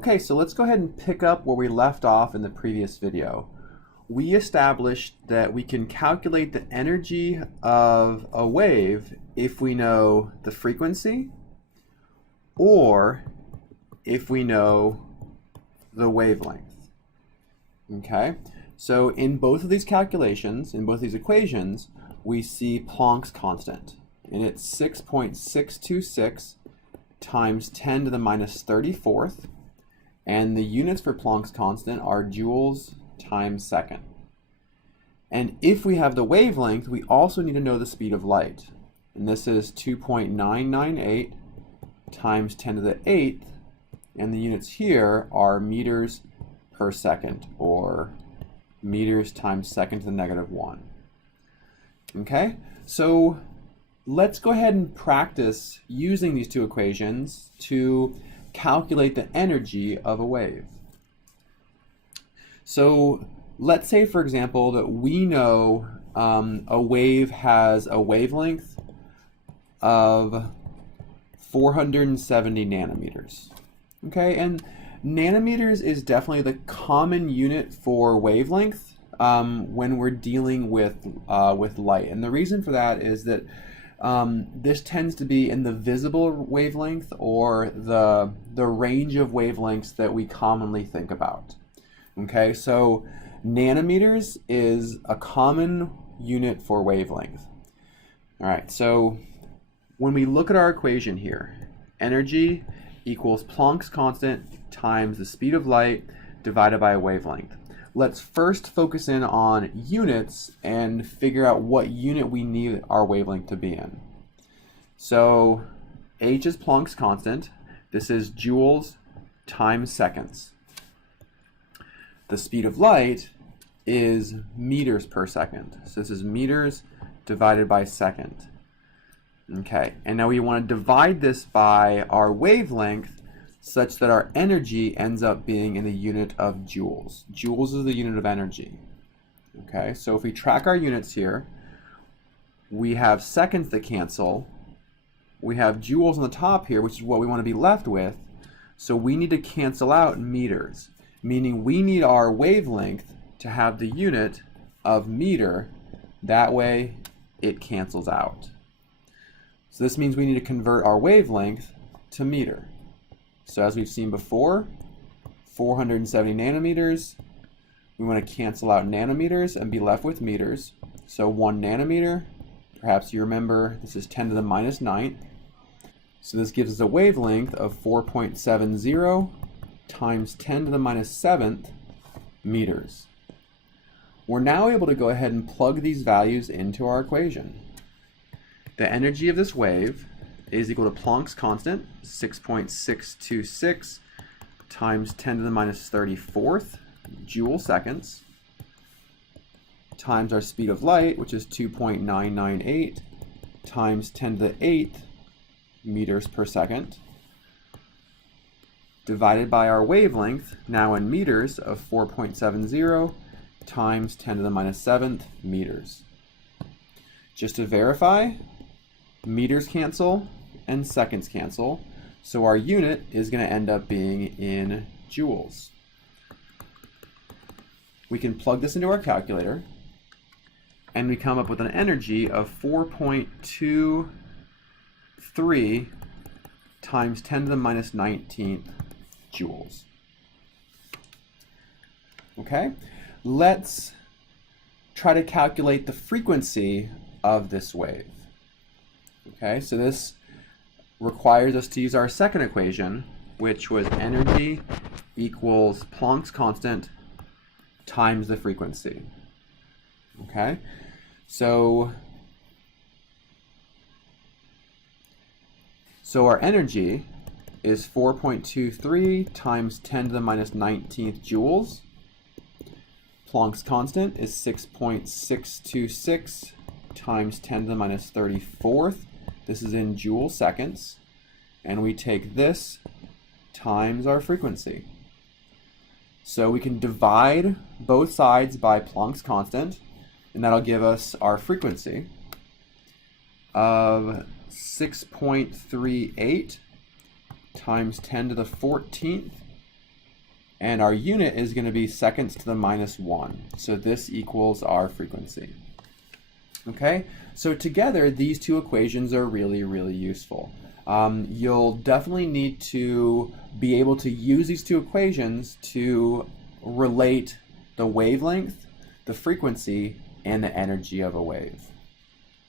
Okay, so let's go ahead and pick up where we left off in the previous video. We established that we can calculate the energy of a wave if we know the frequency or if we know the wavelength. Okay, so in both of these calculations, in both these equations, we see Planck's constant, and it's 6.626 times 10 to the minus 34th, and the units for Planck's constant are joules times second. And if we have the wavelength, we also need to know the speed of light, and this is 2.998 times 10 to the 8th, and the units here are meters per second, or meters times second to the negative 1. Okay, so let's go ahead and practice using these two equations to calculate the energy of a wave. So let's say, for example, that we know a wave has a wavelength of 470 nanometers. Okay, and nanometers is definitely the common unit for wavelength when we're dealing with light. And the reason for that is that this tends to be in the visible wavelength, or the range of wavelengths that we commonly think about. Okay, so nanometers is a common unit for wavelength. All right, so when we look at our equation here, energy equals Planck's constant times the speed of light divided by a wavelength. Let's first focus in on units and figure out what unit we need our wavelength to be in. So H is Planck's constant. This is joules times seconds. The speed of light is meters per second. So this is meters divided by second. Okay, and now we want to divide this by our wavelength such that our energy ends up being in the unit of joules. Joules is the unit of energy. Okay, so if we track our units here, we have seconds that cancel. We have joules on the top here, which is what we want to be left with. So we need to cancel out meters, meaning we need our wavelength to have the unit of meter. That way it cancels out. So this means we need to convert our wavelength to meter. So as we've seen before, 470 nanometers, we want to cancel out nanometers and be left with meters. So 1 nanometer, perhaps you remember this is 10 to the minus 9th. So this gives us a wavelength of 4.70 times 10 to the minus 7th meters. We're now able to go ahead and plug these values into our equation. The energy of this wave is equal to Planck's constant, 6.626 times 10 to the minus 34th joule seconds, times our speed of light, which is 2.998 times 10 to the 8th meters per second, divided by our wavelength, now in meters, of 4.70 times 10 to the minus 7th meters. Just to verify, meters cancel and seconds cancel, so our unit is going to end up being in joules. We can plug this into our calculator, and we come up with an energy of 4.23 times 10 to the minus 19th joules. Okay, let's try to calculate the frequency of this wave. Okay, so this requires us to use our second equation, which was energy equals Planck's constant times the frequency. Okay, so our energy is 4.23 times 10 to the minus 19th joules. Planck's constant is 6.626 times 10 to the minus 34th. This is in joule seconds, and we take this times our frequency. So we can divide both sides by Planck's constant, and that'll give us our frequency of 6.38 times 10 to the 14th and our unit is going to be seconds to the -1. So this equals our frequency. Okay, so together these two equations are really, really useful. You'll definitely need to be able to use these two equations to relate the wavelength, the frequency, and the energy of a wave.